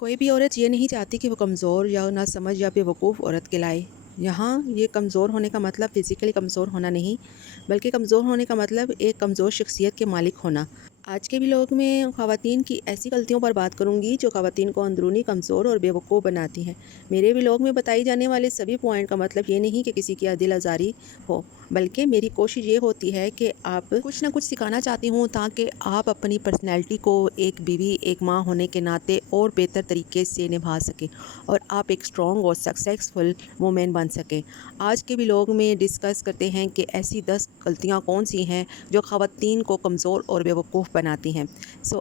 कोई भी औरत ये नहीं चाहती कि वो कमज़ोर या नासमझ या बेवकूफ़ औरत कहलाए। यहाँ ये कमज़ोर होने का मतलब फ़िज़िकली कमज़ोर होना नहीं, बल्कि कमज़ोर होने का मतलब एक कमज़ोर शख्सियत के मालिक होना। आज के व्लॉग में ख़वातीन की ऐसी गलतियों पर बात करूँगी जो ख़वातीन को अंदरूनी कमज़ोर और बेवकूफ़ बनाती हैं। मेरे व्लॉग में बताई जाने वाले सभी पॉइंट का मतलब ये नहीं कि किसी की दिल आज़ारी हो, बल्कि मेरी कोशिश ये होती है कि आप कुछ ना कुछ सिखाना चाहती हूँ ताकि आप अपनी पर्सनैलिटी को एक बीवी, एक माँ होने के नाते और बेहतर तरीके से निभा सकें और आप एक स्ट्रॉन्ग और सक्सेसफुल वुमेन बन सकें। आज के व्लॉग में डिस्कस करते हैं कि ऐसी 10 गलतियाँ कौन सी हैं जो ख़वातीन को कमज़ोर और बेवकूफ़ बनाती हैं।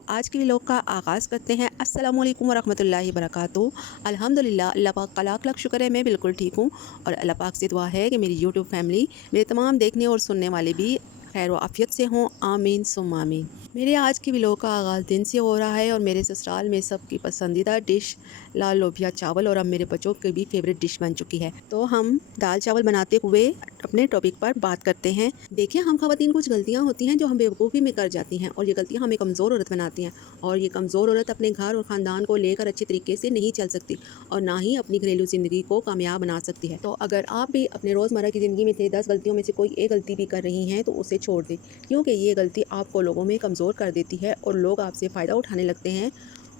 आज के व्लॉग का आगाज़ करते हैं। अस्सलामु अलैकुम वरहमतुल्लाहि वबरकातुहू। अल्हम्दुलिल्लाह, अल्लाह पाक का लाख लाख शुक्र है, मैं बिल्कुल ठीक हूँ और अल्लाह पाक से दुआ है कि मेरी यूट्यूब फैमिली, मेरे तमाम देखने और सुनने वाले भी खैर व आफ़ियत से हों। आमीन सुम्मा आमीन। मेरे आज की व्लॉग का आगाज़ दिन से हो रहा है और मेरे ससुराल में सबकी पसंदीदा डिश लाल लोबिया चावल और अब मेरे बच्चों की भी फेवरेट डिश बन चुकी है। तो हम दाल चावल बनाते हुए अपने टॉपिक पर बात करते हैं। देखिए, हम ख़वातीन कुछ गलतियाँ होती हैं जो हम बेवकूफ़ी में कर जाती हैं और ये गलतियाँ हमें कमज़ोर औरत बनाती हैं और ये कमज़ोर औरत अपने घर और ख़ानदान को लेकर अच्छे तरीके से नहीं चल सकती और ना ही अपनी घरेलू ज़िंदगी को कामयाब बना सकती है। तो अगर आप भी अपने रोज़मर्रा की ज़िंदगी में से 10 गलतियों में से कोई एक गलती भी कर रही हैं तो उसे छोड़ दें, क्योंकि ये गलती आपको लोगों में कमज़ोर कर देती है और लोग आपसे फ़ायदा उठाने लगते हैं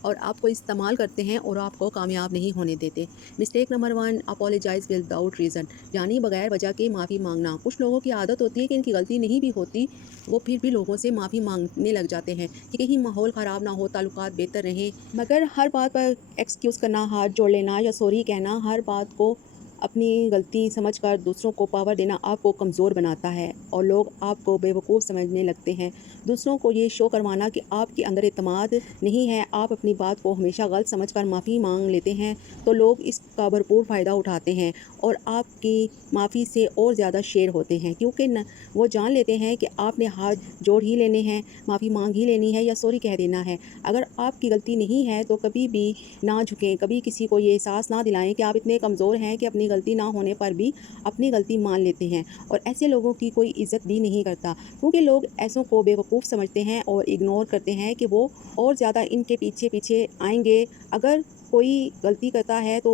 और आपको इस्तेमाल करते हैं और आपको कामयाब नहीं होने देते। Mistake number 1, apologise without reason, यानी बगैर वजह के माफ़ी मांगना। कुछ लोगों की आदत होती है कि इनकी गलती नहीं भी होती, वो फिर भी लोगों से माफ़ी मांगने लग जाते हैं कि कहीं माहौल ख़राब ना हो, ताल्लुकात बेहतर रहें। मगर हर बात पर एक्सक्यूज़ करना, हाथ जोड़ लेना या सॉरी कहना, हर बात को अपनी गलती समझकर दूसरों को पावर देना आपको कमज़ोर बनाता है और लोग आपको बेवकूफ़ समझने लगते हैं। दूसरों को ये शो करवाना कि आपके अंदर एतमाद नहीं है, आप अपनी बात को हमेशा गलत समझकर माफ़ी मांग लेते हैं, तो लोग इसका भरपूर फ़ायदा उठाते हैं और आपकी माफ़ी से और ज़्यादा शेर होते हैं, क्योंकि न वो जान लेते हैं कि आपने हाथ जोड़ ही लेने हैं, माफ़ी मांग ही लेनी है या सॉरी कह देना है। अगर आपकी गलती नहीं है तो कभी भी ना झुकें, कभी किसी को ये एहसास ना दिलाएं कि आप इतने कमज़ोर हैं कि अपनी गलती ना होने पर भी अपनी गलती मान लेते हैं और ऐसे लोगों की कोई इज़्ज़त भी नहीं करता, क्योंकि लोग ऐसों को बेवकूफ़ समझते हैं और इग्नोर करते हैं कि वो और ज़्यादा इनके पीछे पीछे आएंगे। अगर कोई गलती करता है तो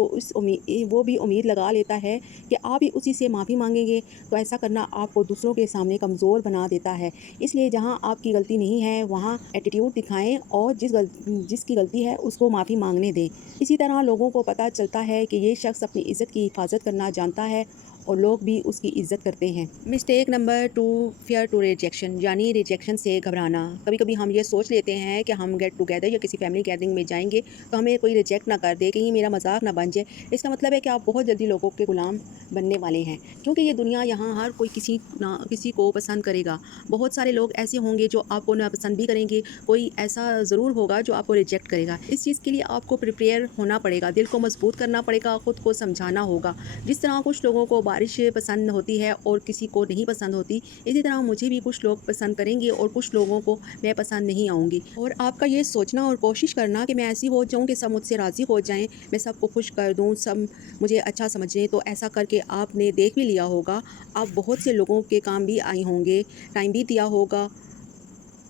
वो भी उम्मीद लगा लेता है कि आप भी उसी से माफ़ी मांगेंगे, तो ऐसा करना आपको दूसरों के सामने कमज़ोर बना देता है। इसलिए जहां आपकी गलती नहीं है वहां एटीट्यूड दिखाएं और जिसकी गलती है उसको माफ़ी मांगने दें। इसी तरह लोगों को पता चलता है कि ये शख्स अपनी इज़्ज़त की हिफाजत करना जानता है और लोग भी उसकी इज़्ज़त करते हैं। Mistake number 2, fear to rejection, यानी रिजेक्शन से घबराना। कभी कभी हम ये सोच लेते हैं कि हम गेट टुगेदर या किसी फैमिली गैदरिंग में जाएंगे तो हमें कोई रिजेक्ट ना कर दे, कहीं मेरा मजाक ना बन जाए। इसका मतलब है कि आप बहुत जल्दी लोगों के गुलाम बनने वाले हैं, क्योंकि ये दुनिया यहाँ हर कोई किसी को पसंद करेगा। बहुत सारे लोग ऐसे होंगे जो आपको नापसंद भी करेंगे, कोई ऐसा ज़रूर होगा जो आपको रिजेक्ट करेगा। इस चीज़ के लिए आपको प्रिपेयर होना पड़ेगा, दिल को मजबूत करना पड़ेगा, ख़ुद को समझाना होगा। जिस तरह कुछ लोगों को बारिश पसंद होती है और किसी को नहीं पसंद होती, इसी तरह मुझे भी कुछ लोग पसंद करेंगे और कुछ लोगों को मैं पसंद नहीं आऊँगी। और आपका ये सोचना और कोशिश करना कि मैं ऐसी हो जाऊँ कि सब मुझसे राज़ी हो जाएं, मैं सबको खुश कर दूँ, सब मुझे अच्छा समझें, तो ऐसा करके आपने देख भी लिया होगा। आप बहुत से लोगों के काम भी आए होंगे, टाइम भी दिया होगा,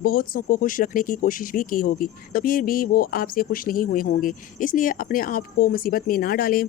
बहुत सौ को खुश रखने की कोशिश भी की होगी, तो फिर भी वो आपसे खुश नहीं हुए होंगे। इसलिए अपने आप को मुसीबत में ना डालें।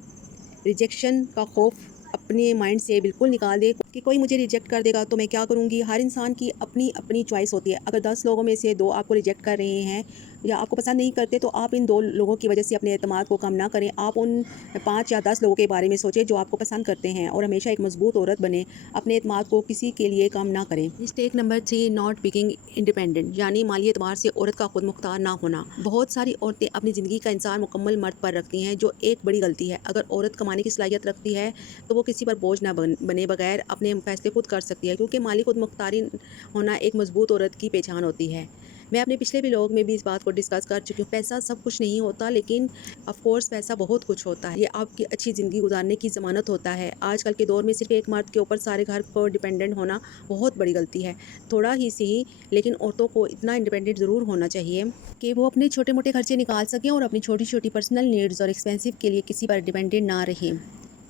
रिजेक्शन का खौफ अपने माइंड से बिल्कुल निकाल दे कि कोई मुझे रिजेक्ट कर देगा तो मैं क्या करूँगी। हर इंसान की अपनी अपनी चॉइस होती है। अगर 10 लोगों में से 2 आपको रिजेक्ट कर रहे हैं या आपको पसंद नहीं करते, तो आप इन 2 लोगों की वजह से अपने एतमाद को कम ना करें। आप उन 5 या 10 लोगों के बारे में सोचें जो आपको पसंद करते हैं और हमेशा एक मजबूत औरत बने, अपने एतमाद को किसी के लिए कम ना करें। मिस्टेक नंबर 3, नॉट बिकिंग इंडिपेंडेंट, यानी माली एतबार से औरत का खुद मुख्तार ना होना। बहुत सारी औरतें अपनी ज़िंदगी का इंसान मुकम्मल मर्द पर रखती हैं, जो एक बड़ी गलती है। अगर औरत कमाने की सलाहियत रखती है तो वो किसी पर बोझ ना बने, बगैर अपने फैसले खुद कर सकती है, क्योंकि माली खुद मुख्तारी होना एक मजबूत औरत की पहचान होती है। मैं अपने पिछले व्लॉग में भी इस बात को डिस्कस कर चुकी हूँ। पैसा सब कुछ नहीं होता, लेकिन ऑफ कोर्स पैसा बहुत कुछ होता है। ये आपकी अच्छी ज़िंदगी गुजारने की ज़मानत होता है। आजकल के दौर में सिर्फ एक मर्द के ऊपर सारे घर को डिपेंडेंट होना बहुत बड़ी गलती है। थोड़ा ही सही, लेकिन औरतों को इतना इंडिपेंडेंट ज़रूर होना चाहिए कि वो अपने छोटे मोटे खर्चे निकाल सकें और अपनी छोटी छोटी पर्सनल नीड्स और एक्सपेंसिव के लिए किसी पर डिपेंडेंट ना रहें।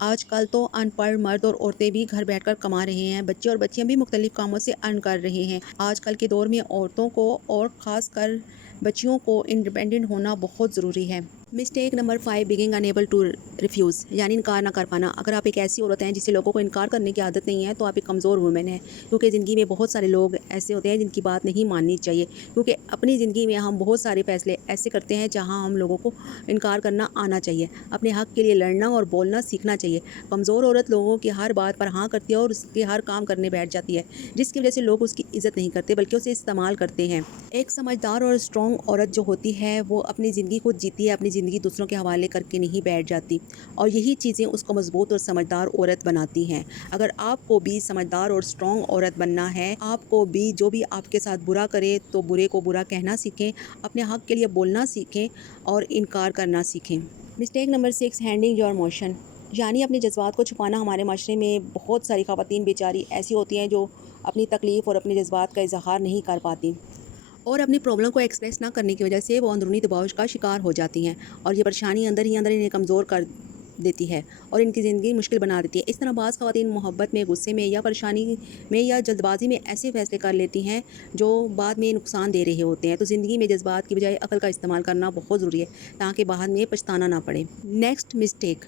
आजकल तो अनपढ़ मर्द और औरतें भी घर बैठकर कमा रहे हैं, बच्चे और बच्चियां भी मुख्तलिफ कामों से अर्न कर रहे हैं। आजकल के दौर में औरतों को और ख़ास कर बच्चियों को इंडिपेंडेंट होना बहुत ज़रूरी है। Mistake number 5 being unable to refuse یعنی انکار نہ کر پانا. اگر آپ ایک ایسی عورت ہیں جسے لوگوں کو انکار کرنے کی عادت نہیں ہے تو آپ ایک کمزور وومن ہیں, کیونکہ زندگی میں بہت سارے لوگ ایسے ہوتے ہیں جن کی بات نہیں ماننی چاہیے, کیونکہ اپنی زندگی میں ہم بہت سارے فیصلے ایسے کرتے ہیں جہاں ہم لوگوں کو انکار کرنا آنا چاہیے. اپنے حق کے لیے لڑنا اور بولنا سیکھنا چاہیے. کمزور عورت لوگوں کی ہر بات پر ہاں کرتی ہے اور اس کے ہر کام کرنے بیٹھ جاتی ہے, جس کی وجہ سے لوگ اس کی عزت نہیں کرتے بلکہ اسے استعمال کرتے ہیں. ایک سمجھدار اور اسٹرانگ عورت جو ہوتی ہے وہ اپنی زندگی کو جیتی ہے, اپنی زندگی دوسروں کے حوالے کر کے نہیں بیٹھ جاتی, اور یہی چیزیں اس کو مضبوط اور سمجھدار عورت بناتی ہیں. اگر آپ کو بھی سمجھدار اور اسٹرانگ عورت بننا ہے, آپ کو بھی جو بھی آپ کے ساتھ برا کرے تو برے کو برا کہنا سیکھیں, اپنے حق کے لیے بولنا سیکھیں اور انکار کرنا سیکھیں. Mistake number 6 handing your emotion یعنی اپنے جذبات کو چھپانا. ہمارے معاشرے میں بہت ساری خواتین بیچاری ایسی ہوتی ہیں جو اپنی تکلیف اور اپنے جذبات کا اظہار نہیں کر پاتی, اور اپنی پرابلم کو ایکسپریس نہ کرنے کی وجہ سے وہ اندرونی دباؤ کا شکار ہو جاتی ہیں, اور یہ پریشانی اندر ہی اندر انہیں کمزور کر دیتی ہے اور ان کی زندگی مشکل بنا دیتی ہے. اس طرح بعض خواتین محبت میں, غصے میں یا پریشانی میں یا جلد بازی میں ایسے فیصلے کر لیتی ہیں جو بعد میں نقصان دے رہے ہوتے ہیں. تو زندگی میں جذبات کی بجائے عقل کا استعمال کرنا بہت ضروری ہے تاکہ بعد میں پچھتانا نہ پڑے. نیکسٹ مسٹیک,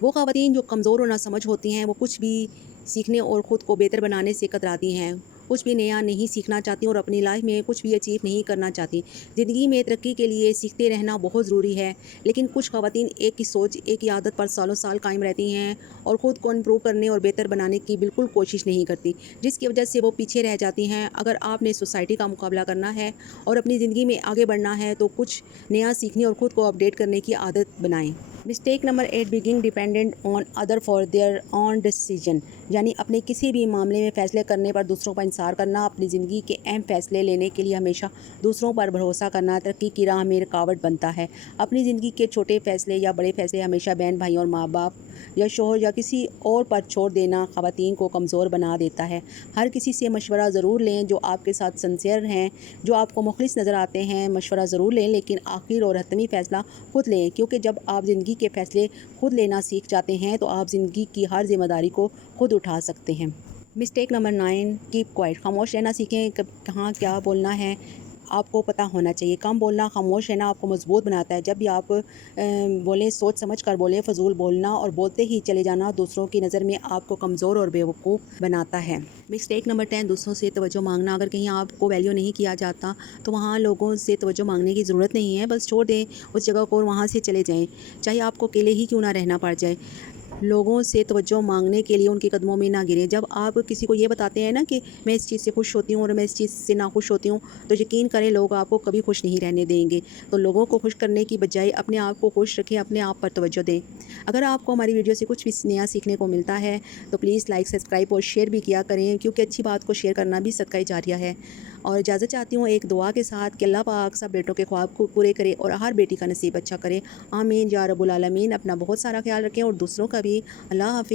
وہ خواتین جو کمزور اور ناسمجھ ہوتی ہیں وہ کچھ بھی سیکھنے اور خود کو بہتر بنانے سے کتراتی ہیں, کچھ بھی نیا نہیں سیکھنا چاہتی اور اپنی لائف میں کچھ بھی اچیو نہیں کرنا چاہتی. زندگی میں ترقی کے لیے سیکھتے رہنا بہت ضروری ہے, لیکن کچھ خواتین ایک ہی سوچ, ایک ہی عادت پر سالوں سال قائم رہتی ہیں اور خود کو امپروو کرنے اور بہتر بنانے کی بالکل کوشش نہیں کرتی, جس کی وجہ سے وہ پیچھے رہ جاتی ہیں. اگر آپ نے سوسائٹی کا مقابلہ کرنا ہے اور اپنی زندگی میں آگے بڑھنا ہے تو کچھ نیا سیکھنے اور خود کو اپڈیٹ کرنے کی عادت بنائیں. Mistake number 8 being dependent on other for their own decision یعنی اپنے کسی بھی معاملے میں فیصلے کرنے پر دوسروں پر انحصار کرنا. اپنی زندگی کے اہم فیصلے لینے کے لیے ہمیشہ دوسروں پر بھروسہ کرنا ترقی کی راہ میں رکاوٹ بنتا ہے. اپنی زندگی کے چھوٹے فیصلے یا بڑے فیصلے ہمیشہ بہن بھائی اور ماں باپ یا شوہر یا کسی اور پر چھوڑ دینا خواتین کو کمزور بنا دیتا ہے. ہر کسی سے مشورہ ضرور لیں جو آپ کے ساتھ سنسیئر ہیں, جو آپ کو مخلص نظر آتے ہیں. مشورہ ضرور لیں لیکن آخر اور حتمی فیصلہ خود لیں, کیونکہ جب آپ زندگی کے فیصلے خود لینا سیکھ جاتے ہیں تو آپ زندگی کی ہر ذمہ داری کو خود اٹھا سکتے ہیں. مسٹیک نمبر 9 کیپ کوائٹ خاموش رہنا سیکھیں. کہاں کیا بولنا ہے آپ کو پتہ ہونا چاہیے. کم بولنا, خاموش رہنا آپ کو مضبوط بناتا ہے. جب بھی آپ بولیں سوچ سمجھ کر بولیں. فضول بولنا اور بولتے ہی چلے جانا دوسروں کی نظر میں آپ کو کمزور اور بیوقوف بناتا ہے. مسٹیک نمبر 10 دوسروں سے توجہ مانگنا. اگر کہیں آپ کو ویلیو نہیں کیا جاتا تو وہاں لوگوں سے توجہ مانگنے کی ضرورت نہیں ہے, بس چھوڑ دیں اس جگہ کو اور وہاں سے چلے جائیں, چاہے آپ کو اکیلے ہی کیوں نہ رہنا پڑ جائے. لوگوں سے توجہ مانگنے کے لیے ان کے قدموں میں نہ گریں. جب آپ کسی کو یہ بتاتے ہیں نا کہ میں اس چیز سے خوش ہوتی ہوں اور میں اس چیز سے ناخوش ہوتی ہوں, تو یقین کریں لوگ آپ کو کبھی خوش نہیں رہنے دیں گے. تو لوگوں کو خوش کرنے کی بجائے اپنے آپ کو خوش رکھیں, اپنے آپ پر توجہ دیں. اگر آپ کو ہماری ویڈیو سے کچھ بھی نیا سیکھنے کو ملتا ہے تو پلیز لائک, سبسکرائب اور شیئر بھی کیا کریں, کیونکہ اچھی بات کو شیئر کرنا بھی صدقہ جاریہ ہے. اور اجازت چاہتی ہوں ایک دعا کے ساتھ کہ اللہ پاک سب بیٹوں کے خواب کو پورے کرے اور ہر بیٹی کا نصیب اچھا کرے. آمین یا رب العالمین. اپنا بہت سارا خیال رکھیں اور دوسروں کا بھی. اللہ حافظ.